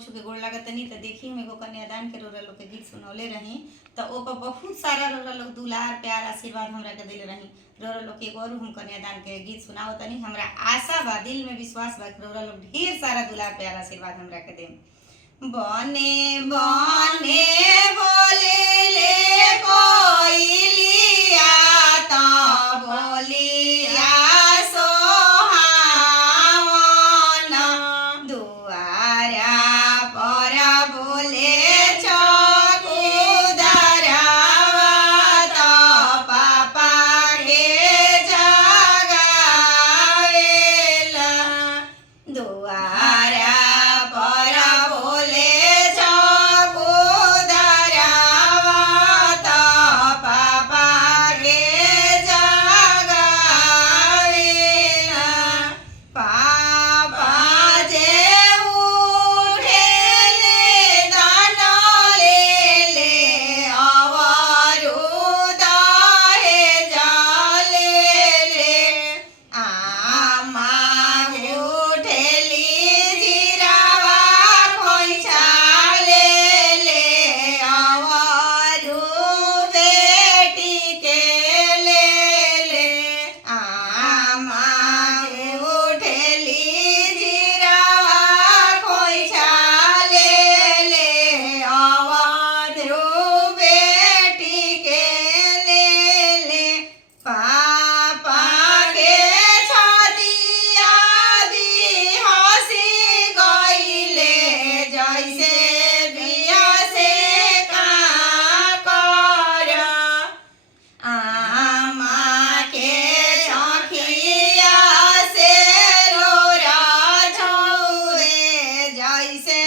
छू के गोड़ लागत नहीं। तो देखी हम एगो कन्यादान के रौरा लोग के गीत सुनौले रही। तो ओपर बहुत सारा रौरा लोग दुलार प्यार आशीर्वाद हमरा के दिले रही। रौरा लोग के एगो और हम कन्यादान के गीत सुनाओ तनी। हमरा आशा बा, दिल में विश्वास बा कि रौरा लोग ढेर सारा दुलार प्यार आशीर्वाद हमरा के देम। बने बने बोले ले कोइलिया तो बोलिया सोहावन। दुआरा पर बोले चौकुदरवा तो पापा के जगावेला। दुआरा पर बोले चौकुदरवा तो पापा के जगावेला। पापा जे उठेले दाना लेले अवरुद हे जलेले। आमा उठेली जीरावा खोइछा लेले अवरु बेटी के लेले। आमा उठेली जीरावा खोइछा लेले अवरु बेटी के लेले। पापा के छतिया दी हंसी गइले जैसे बिया से काकर। आमा के आँखिया से रोरा छुए जैसे